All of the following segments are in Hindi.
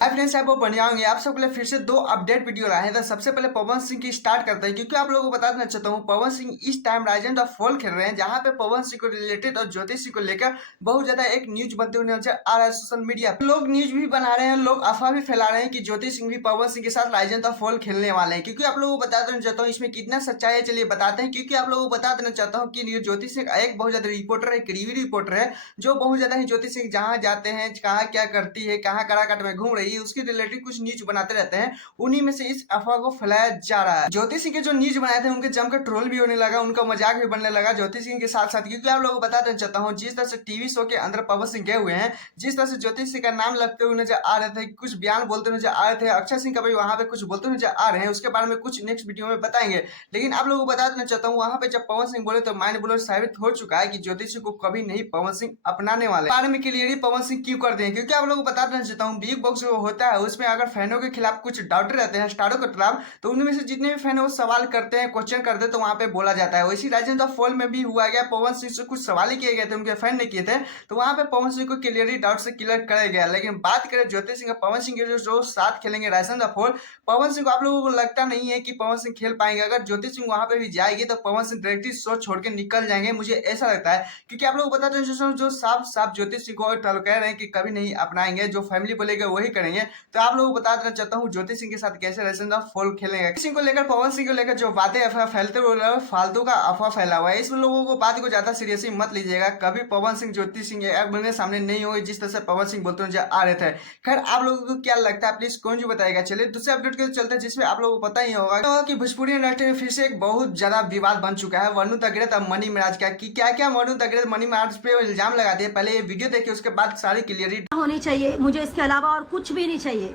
हाय फ्रेंड्स, आप वो बढ़िया होंगे। आप सबके लिए फिर से दो अपडेट वीडियो लाए हैं। तो सबसे पहले पवन सिंह की स्टार्ट करते हैं, क्योंकि आप लोगों को बता देना चाहता हूँ पवन सिंह इस टाइम राइज एंड फॉल खेल रहे हैं, जहां पे पवन सिंह को रिलेटेड और ज्योति सिंह को लेकर बहुत ज्यादा एक न्यूज बनते हुए नजर आ रहा है सोशल मीडिया पे। लोग न्यूज भी बना रहे हैं, लोग अफवाह भी फैला रहे हैं कि ज्योति सिंह भी पवन सिंह के साथ राइज एंड फॉल खेलने वाले हैं। क्योंकि आप लोगों को बता देना चाहता हूँ इसमें कितना सच्चाई है, चलिए बताते हैं। क्योंकि आप लोगों को बता देना चाहता हूँ कि ज्योति सिंह एक बहुत ज्यादा रिपोर्टर है, करीबी रिपोर्टर है, जो बहुत ज्यादा ही ज्योति सिंह जहाँ जाते हैं, कहाँ क्या करती है, कहाँ कराकट में घूम रही है, उसके रिलेटेड कुछ न्यूज बनाते रहते हैं। उन्हीं में से इस अफवाह को फैलाया जा रहा है। ज्योति सिंह के जो न्यूज बनाए थे उनके जमकर ट्रोल भी होने लगा, उनका मजाक भी बनने लगा ज्योति सिंह के साथ साथ। क्योंकि आप लोगों को बता देना चाहता हूँ जिस तरह से टीवी शो के अंदर पवन सिंह गए हुए हैं, जिस तरह से ज्योति सिंह का नाम लगते हुए नजर आ रहे थे, कुछ बयान बोलते नजर आ रहे थे, अक्षय सिंह का भी वहां पे कुछ बोलते नजर आ रहे हैं, उसके बारे में कुछ नेक्स्ट वीडियो में बताएंगे। लेकिन आप लोगों को बता देना चाहता हूँ वहां पे जब पवन सिंह बोले तो माइंड ब्लोअर साबित हो चुका है कि ज्योति सिंह को कभी नहीं पवन सिंह अपनाने वाले। बारे में क्लियरली पवन सिंह क्यों कर दें, क्योंकि आप लोगों को बता देना चाहता हूँ बिग बॉक्स जो होता है उसमें अगर फैनों के खिलाफ कुछ डाउट रहते हैं स्टारों के खिलाफ, तो उनमें से जितने भी फैन है वो सवाल करते हैं, क्वेश्चन करते हैं, तो वहां पे बोला जाता है। वैसी राइज ऑफ फॉल में भी हुआ गया, पवन सिंह से कुछ सवाल ही किए गए थे, उनके फैन ने किए थे, तो वहां पे पवन सिंह को क्लियरली डाउट से क्लियर कराया गया। लेकिन बात करें ज्योति सिंह पवन सिंह के जो साथ खेलेंगे rise of fall, Pawan Singh को आप लोगों को लगता नहीं है कि पवन सिंह खेल पाएंगे। अगर ज्योति सिंह वहां पे भी जाएगी तो पवन सिंह डायरेक्टली शो छोड़ के निकल जाएंगे, मुझे ऐसा लगता है। क्योंकि आप लोग बताते हैं जो साफ साफ ज्योति सिंह को कह रहे हैं कि कभी नहीं अपनाएंगे, जो फैमिली बोलेगा वही करेंगे। तो आप लोगों को बता देना चाहता हूँ ज्योति सिंह के साथ कैसे राइज ऑफ फॉल खेलेंगे। सिंह को लेकर पवन सिंह को लेकर जो बातें अफवाह फैलते हुए फालतू का अफवाह फैला हुआ है, इसमें लोगों को बात को ज्यादा सीरियसली मत लीजिएगा। कभी पवन सिंह ज्योति सिंह मेरे सामने नहीं होगी जिस तरह से पवन सिंह बोलते नजर आ रहे थे। खैर आप लोगों को क्या लगता है प्लीज कौन जो बताएगा। चलिए दूसरे अपडेट के चलते हैं, जिसमें आप लोगों को पता ही होगा कि भोजपुरी इंडस्ट्री में फिर से एक बहुत ज्यादा विवाद बन चुका है वरुण तगड़े और मनी मिराज का। कि क्या क्या वरुण तगड़े मनी मिराज पे इल्जाम लगाते हैं, पहले ये वीडियो देखिए, उसके बाद सारी क्लियरिटी होनी चाहिए। मुझे इसके अलावा और कुछ भी नहीं चाहिए।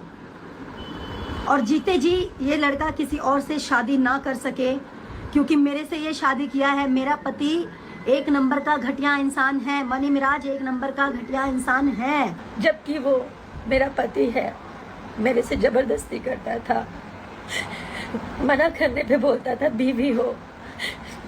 और जीते जी ये लड़का किसी और से शादी ना कर सके, क्योंकि मेरे से ये शादी किया है। मेरा पति एक नंबर का घटिया इंसान है, मनी मिराज एक नंबर का घटिया इंसान है, जबकि वो मेरा पति है। मेरे से जबरदस्ती करता था, मना करने पे बोलता था बीवी हो,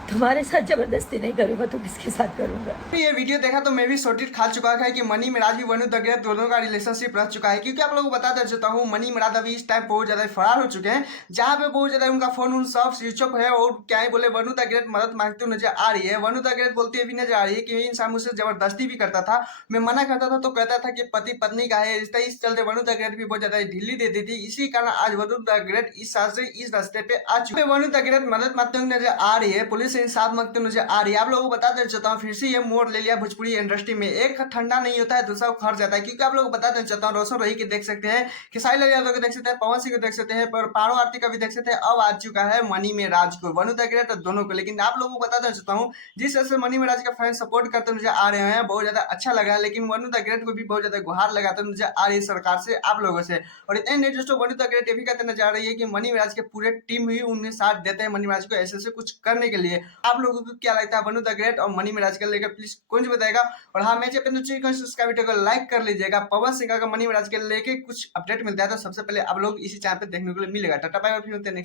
तुम्हारे साथ जबरदस्ती नहीं करूंगा तो किसके साथ करूंगा। ये वीडियो देखा तो मैं भी शॉर्टेड खा चुका है कि मनी मिराज भी वरुण तगड़े दोनों का रिलेशनशिप रह चुका है। क्योंकि आप लोगों को बता देता हूँ मनी मिराज अभी इस टाइम बहुत ज्यादा फरार हो चुके हैं, जहाँ पे बहुत ज्यादा उनका फोन उन सब स्विच ऑफ है। और क्या ही बोले, वरुण तगड़े मदद मांगते हुए नजर आ रही है। वरुण तगड़े बोलते भी नजर आ रही है कि इंसान मुझसे जबरदस्ती भी करता था, मैं मना करता था तो कहता था कि पति पत्नी का है रिश्ता, इस चलते वरुण तगड़े भी बहुत ज्यादा ढीली दे दी थी। इसी कारण आज वरुण तगड़े इस साल से इस रास्ते पे आ चुके हैं। वरुण तगड़े मदद मांगते हुए नजर आ रही है, पुलिस से इंसाफ मांगते हुए आ रही है। आप लोगों को बता देना चाहता हूँ फिर से ये मोड़ ले लिया भोजपुरी इंडस्ट्री में। एक ठंडा नहीं होता है दूसरा खर जाता है। क्योंकि आप लोगों को बता देना चाहता हूँ रोशन रोही के देख सकते हैं, खेसारी लाल यादव को देख सकते हैं, पवन सिंह को देख सकते हैं, पर पारो आरती का भी देख सकते हैं। अब आ चुका है मनी में राज को, वरुण तगड़े तो दोनों को। लेकिन आप लोगों को बता देना चाहता हूँ जिस तरह से मनी में राज का फैन सपोर्ट करते नजर आ रहे हैं बहुत ज्यादा अच्छा लगा है। लेकिन वरुण तगड़े को भी बहुत ज्यादा गुहार लगाते नजर आ रही है सरकार से, आप लोगों से। और इतने नहीं दोस्तों, वरुण तगड़े भी कहते नजर आ रही है कि मनी मिराज के पूरे टीम ही उन्हें साथ देते हैं मनी मिराज को ऐसे कुछ करने के लिए। आप लोगों को क्या लगता है वरुण तगड़े और मनी मिराज को लेकर प्लीज कौन सी बताएगा। और हाँ मैं अपने सब्सक्राइब को लाइक कर लीजिएगा। पवन सिंह का मनी मिराज के लेके कुछ अपडेट मिलता है तो सबसे पहले आप लोग इसी चैनल पे देखने को मिलेगा। टाटा बाय बाय, फिर मिलते हैं नेक्स्ट।